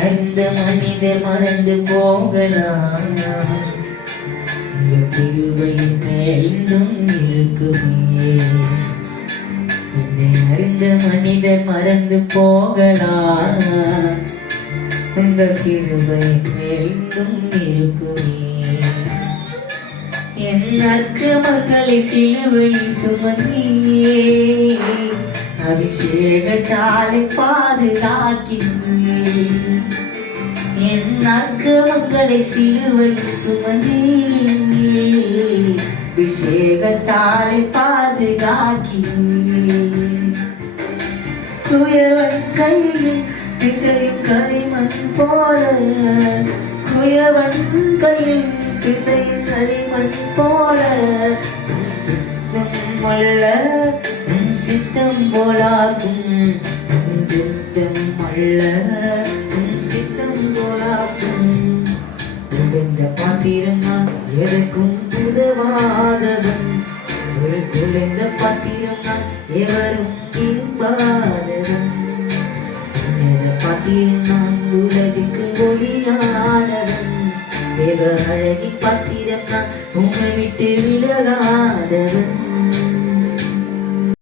அறிந்த மனிதர் மறந்து போகலாம், கிருபையின் மேல் இன்னும் இருக்குமே. என்னை அறிந்த மனிதர் மறந்து போகலாம், உங்க கிருபையின் மேல் இன்னும் இருக்குமே. என் அக்கிரமங்களை சிலுவையில் சுமந்தியே, அபிஷேகத்தாலே பாதுகாக்கின்றே. என் அக்கிரமங்களை சிலுவையில் சுமந்தியே, அபிஷேகத்தாலே பாதுகாக்கின்றே. குயவன் கையில் திசையும் களிமண் போல, குயவன் கையில் திசையும் களிமண் போல, சித்தம் அல்ல சித்தம் போலாக்கும், சித்தம் அல்ல சித்தம் போலாக்கும். உடைந்த பாத்திரம் நான் எதற்கும் உதவாதவன், ஒரு குலைந்த பாத்திரம் நான் எவரும் விரும்பாதவன். பாத்திரம் நான் உலகுக்கு ஒளியானவன், தேவ அழகி பாத்திரம் நான் உம்மை விட்டு விலகாதவன்.